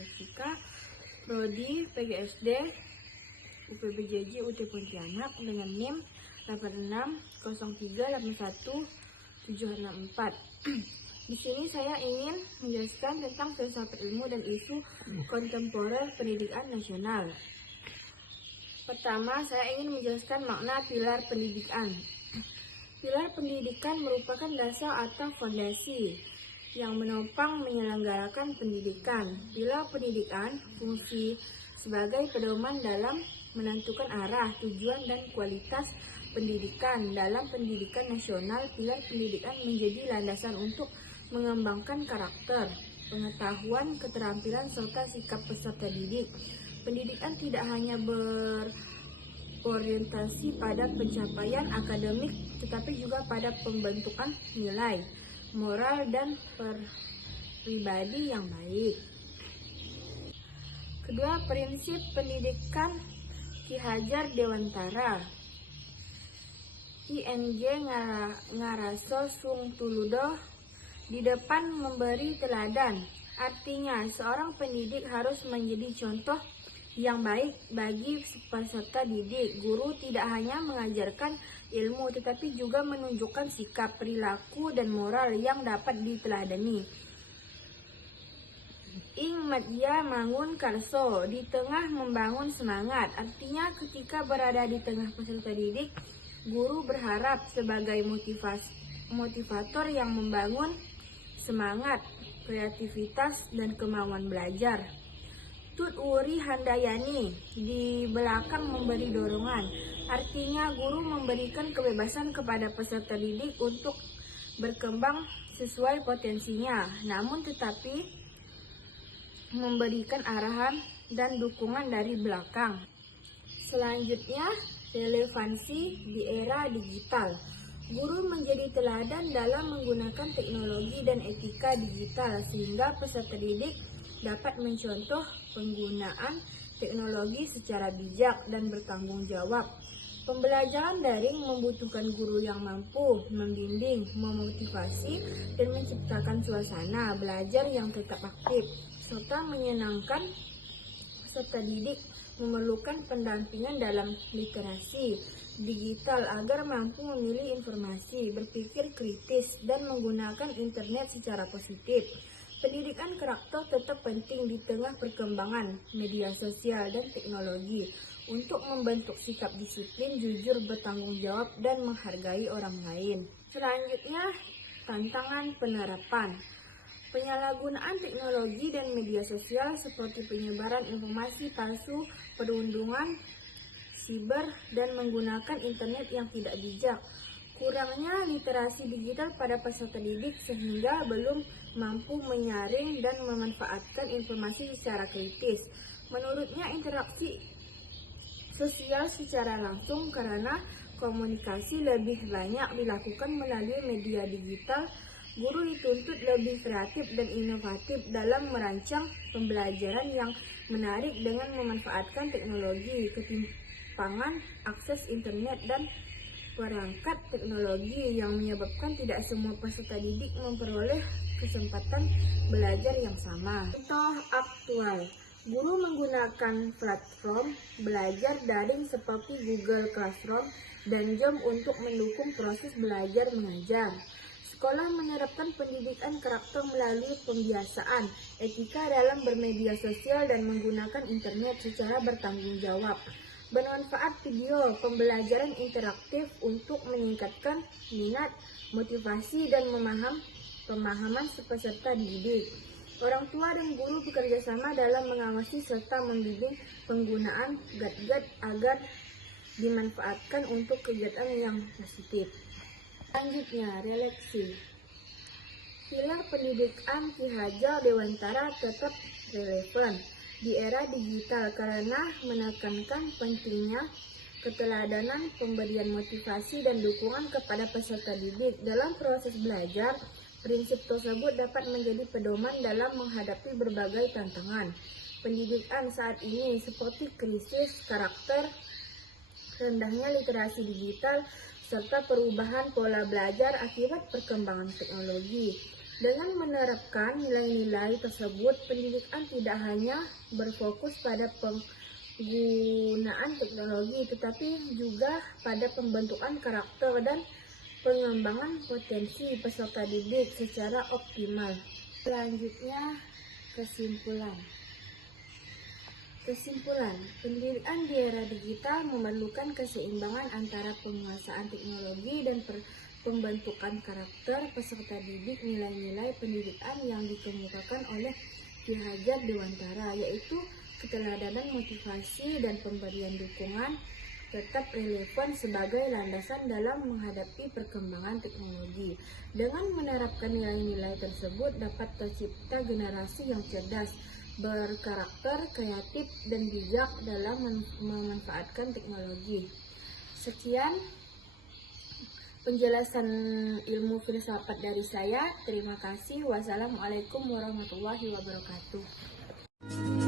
Informatika, Prodi PGSD UPBJJ UT Pontianak dengan NIM 86038174. Di sini saya ingin menjelaskan tentang filsafat ilmu dan isu kontemporer pendidikan nasional. Pertama, saya ingin menjelaskan makna pilar pendidikan. Pilar pendidikan merupakan dasar atau fondasi yang menopang menyelenggarakan pendidikan. Pilar pendidikan fungsi sebagai pedoman dalam menentukan arah, tujuan, dan kualitas pendidikan. Dalam pendidikan nasional, pilar pendidikan menjadi landasan untuk mengembangkan karakter, pengetahuan, keterampilan, serta sikap peserta didik. Pendidikan tidak hanya berorientasi pada pencapaian akademik, tetapi juga pada pembentukan nilai, moral, dan pribadi yang baik. Kedua, prinsip pendidikan Ki Hajar Dewantara. ING ngaraso sung tuludo, di depan memberi teladan. Artinya, seorang pendidik harus menjadi contoh yang baik bagi peserta didik. Guru tidak hanya mengajarkan ilmu, tetapi juga menunjukkan sikap, perilaku, dan moral yang dapat diteladani. Ing madya mangun karso, di tengah membangun semangat. Artinya, ketika berada di tengah peserta didik, guru berharap sebagai motivator yang membangun semangat, kreativitas, dan kemauan belajar. Tut uri handayani, di belakang memberi dorongan. Artinya, guru memberikan kebebasan kepada peserta didik untuk berkembang sesuai potensinya, namun tetapi memberikan arahan dan dukungan dari belakang. Selanjutnya, relevansi di era digital. Guru menjadi teladan dalam menggunakan teknologi dan etika digital sehingga peserta didik dapat mencontoh penggunaan teknologi secara bijak dan bertanggung jawab. Pembelajaran daring membutuhkan guru yang mampu membimbing, memotivasi, dan menciptakan suasana belajar yang tetap aktif, serta menyenangkan. Peserta didik memerlukan pendampingan dalam literasi digital agar mampu memilih informasi, berpikir kritis, dan menggunakan internet secara positif. Pendidikan karakter tetap penting di tengah perkembangan media sosial dan teknologi untuk membentuk sikap disiplin, jujur, bertanggung jawab, dan menghargai orang lain. Selanjutnya, tantangan penerapan. Penyalahgunaan teknologi dan media sosial seperti penyebaran informasi palsu, perundungan siber, dan menggunakan internet yang tidak bijak. Kurangnya literasi digital pada peserta didik sehingga belum mampu menyaring dan memanfaatkan informasi secara kritis. Menurutnya, interaksi sosial secara langsung karena komunikasi lebih banyak dilakukan melalui media digital. Guru dituntut lebih kreatif dan inovatif dalam merancang pembelajaran yang menarik dengan memanfaatkan teknologi, ketimpangan akses internet, dan perangkat teknologi yang menyebabkan tidak semua peserta didik memperoleh kesempatan belajar yang sama. Contoh aktual, guru menggunakan platform belajar daring seperti Google Classroom dan Zoom untuk mendukung proses belajar mengajar. Sekolah menerapkan pendidikan karakter melalui pembiasaan etika dalam bermedia sosial dan menggunakan internet secara bertanggung jawab. Bermanfaat video pembelajaran interaktif untuk meningkatkan minat, motivasi, dan pemahaman peserta didik. Orang tua dan guru bekerja sama dalam mengawasi serta membimbing penggunaan gadget agar dimanfaatkan untuk kegiatan yang positif. Selanjutnya, relevansi. Pilar pendidikan Ki Hajar Dewantara tetap relevan di era digital karena menekankan pentingnya keteladanan, pemberian motivasi, dan dukungan kepada peserta didik dalam proses belajar. Prinsip tersebut dapat menjadi pedoman dalam menghadapi berbagai tantangan pendidikan saat ini seperti krisis karakter, rendahnya literasi digital, serta perubahan pola belajar akibat perkembangan teknologi. Dengan menerapkan nilai-nilai tersebut, pendidikan tidak hanya berfokus pada penggunaan teknologi, tetapi juga pada pembentukan karakter dan pengembangan potensi peserta didik secara optimal. Selanjutnya, kesimpulan. Pendidikan di era digital memerlukan keseimbangan antara penguasaan teknologi dan pembentukan karakter peserta didik. Nilai-nilai pendidikan yang dikemukakan oleh Ki Hajar Dewantara, yaitu keteladanan, motivasi, dan pemberian dukungan, tetap relevan sebagai landasan dalam menghadapi perkembangan teknologi. Dengan menerapkan nilai-nilai tersebut dapat tercipta generasi yang cerdas, berkarakter, kreatif, dan bijak dalam memanfaatkan teknologi. Sekian penjelasan ilmu filsafat dari saya. Terima kasih. Wassalamualaikum warahmatullahi wabarakatuh.